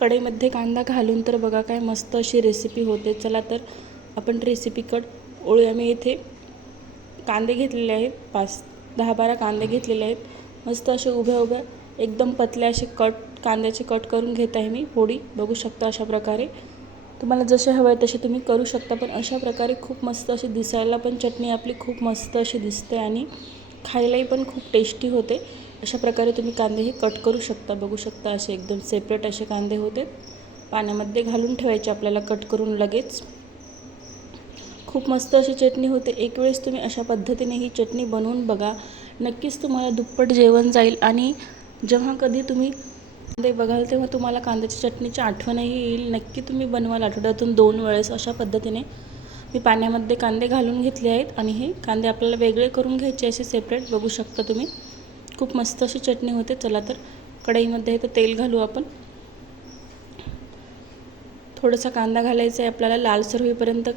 कढईमध्ये कांदा घालून तर बघा काय मस्त अशी रेसिपी होते। चला तर आपण रेसिपीकडे वळूया। मी इथे कांदे घेतलेले आहेत, 10-12 कांदे घेतलेले आहेत। मस्त असे उभ्या उभ्या एकदम पतले असे कांद्याचे कट करून घेत आहे मी। फोडी बघू शकता अशा प्रकारे। तुम्हाला जसे हवे तसे तुम्ही करू शकता, पण अशा प्रकारे खूप मस्त अशी दिसायला पण चटणी आपली खूप मस्त अशी दिसते आणि खायलाही पण खूप टेस्टी होते। अशा प्रकारे तुम्ही कांदेही कट करू शकता। बघू शकता असे एकदम सेपरेट असे कांदे होते। पाण्यामध्ये घालून ठेवायचे आपल्याला कट करून लगेच। खूप मस्त अशी चटणी होते। एक वेळेस तुम्ही अशा पद्धतीने ही चटणी बनवून बघा, नक्कीच तुम्हाला दुप्पट जेवण जाईल। आणि जेव्हा कधी तुम्ही कांदे बघाल तेव्हा तुम्हाला कांद्याची चटणीची आठवणही येईल। नक्की तुम्ही बनवाल आठवड्यातून 2 वेळेस अशा पद्धतीने। मी पाण्यामध्ये कांदे घालून घेतले आहेत आणि हे कांदे आपल्याला वेगळे करून घ्यायचे असे सेपरेट। बघू शकता तुम्ही खूप मस्त अशी चटणी होते। चला तर कढईमध्ये तर तेल घालू आपण। थोडासा कांदा घालायचा आहे आपल्याला, लालसर होईपर्यंत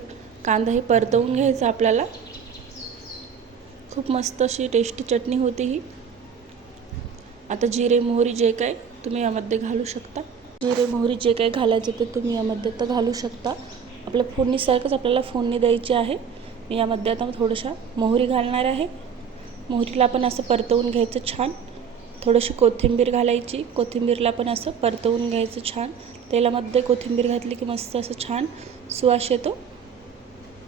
कांदा हे परतवून घ्यायचा आपल्याला। खूप मस्त अशी टेस्टी चटणी होती ही। आता जिरे मोहरी जे काय तुम्ही यामध्ये घालू शकता। जिरे मोहरी जे काही घालायचे ते तुम्ही यामध्ये तर घालू शकता। आपल्या फोडणीसारखंच आपल्याला फोडणी द्यायची आहे। मी यामध्ये आता थोडीशी मोहरी घालणार आहे। मोहरीला पण असं परतवून घ्यायचं छान। थोडीशी कोथिंबीर घालायची, कोथिंबीरला पण असं परतवून घ्यायचं छान। तेलामध्ये कोथिंबीर घातली की मस्त असं छान सुवास येतो,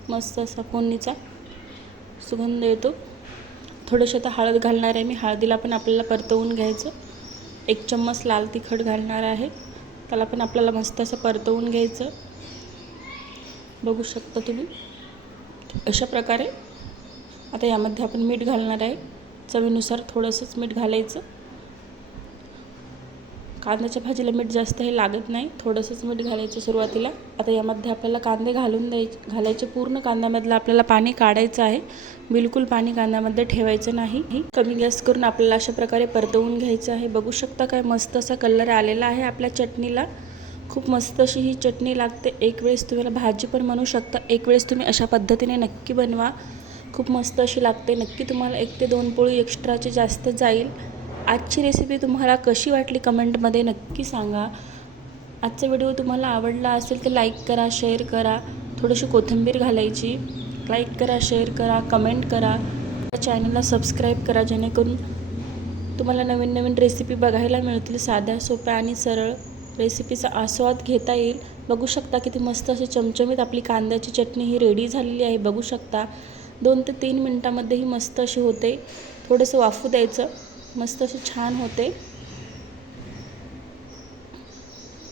मस्त असा फोडणीचा सुगंध येतो। थोडंसं आता हळद घालणार आहे मी। हळदीला पण आपल्याला परतवून घ्यायचं। 1 चम्मच लाल तिखट घालणार आहे, त्याला पण आपल्याला मस्त असं परतवून घ्यायचं। बघू शकता तुम्ही अशा प्रकारे। आता यामध्ये आपण मीठ घालणार आहे, चवीनुसार थोडंसंच मीठ घालायचं। कांद्याच्या भाजीला मीठ जास्त हे लागत नाही, थोडंसंच मीठ घालायचं सुरुवातीला। आता यामध्ये आपल्याला कांदे घालायचे। पूर्ण कांद्यामधलं आपल्याला पाणी काढायचं आहे, बिलकुल पाणी कांद्यामध्ये ठेवायचं नाही। कमी गॅस करून आपल्याला अशा प्रकारे परतवून घ्यायचं आहे। बघू शकता काय मस्त असा कलर आलेला आहे आपल्या चटणीला। खूप मस्त अशी ही चटणी लागते। एक वेळेस तुम्ही भाजी पण बनवू शकता, एक वेळेस तुम्ही अशा पद्धतीने नक्की बनवा। खूप मस्त अशी लागते। नक्की तुम्हाला 1 ते 2 पोळी एक्स्ट्राची जास्त जाईल। आजची रेसिपी तुम्हाला कशी वाटली कमेंटमध्ये नक्की सांगा। आजचा व्हिडिओ तुम्हाला आवडला असेल तर लाईक करा, शेअर करा। थोडीशी कोथिंबीर घालायची। लाईक करा, शेअर करा, कमेंट करा। चॅनलला सबस्क्राईब करा, जेणेकरून तुम्हाला नवीन नवीन रेसिपी बघायला मिळतील। साध्या सोप्या आणि सरळ रेसिपीचा आस्वाद घेता येईल। बघू शकता किती मस्त अशी चमचमीत आपली कांद्याची चटणी ही रेडी झालेली आहे। बघू शकता 2 ते 3 मिनटामध्ये ही मस्त अशी होते। थोडंसं वाफू द्यायचं, मस्त अशी छान होते।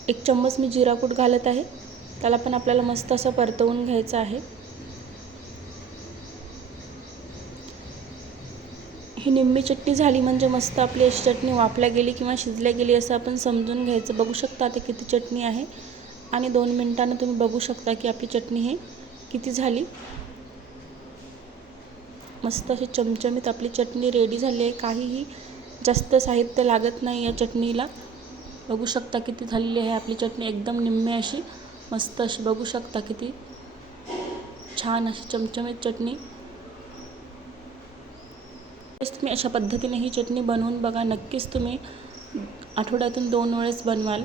1 चम्मच मी जिरा पूड घालत आहे, त्याला पण आपल्याला मस्त असं परतवून घ्यायचं आहे। ही निम्मी चटणी झाली म्हणजे मस्त आपली अशी चटणी वाफल्या गेली किंवा शिजल्या गेली असं आपण समजून घ्यायचं। बघू शकता आता किती चटणी आहे आणि 2 मिनिटांनी तुम्ही बघू शकता की आपली चटणी हे किती झाली। मस्त अशी चमचमीत आपली चटणी रेडी झाली आहे। काहीही जास्त साहित्य लागत नाही या चटणीला। बघू शकता किती झालेली आहे आपली चटणी, एकदम निम्मी अशी मस्त अशी। बघू शकता किती छान अशी चमचमीत चटणी। तुम्ही अशा पद्धतीने ही चटणी बनवून बघा, नक्कीच तुम्ही आठवड्यातून 2 वेळेस बनवाल।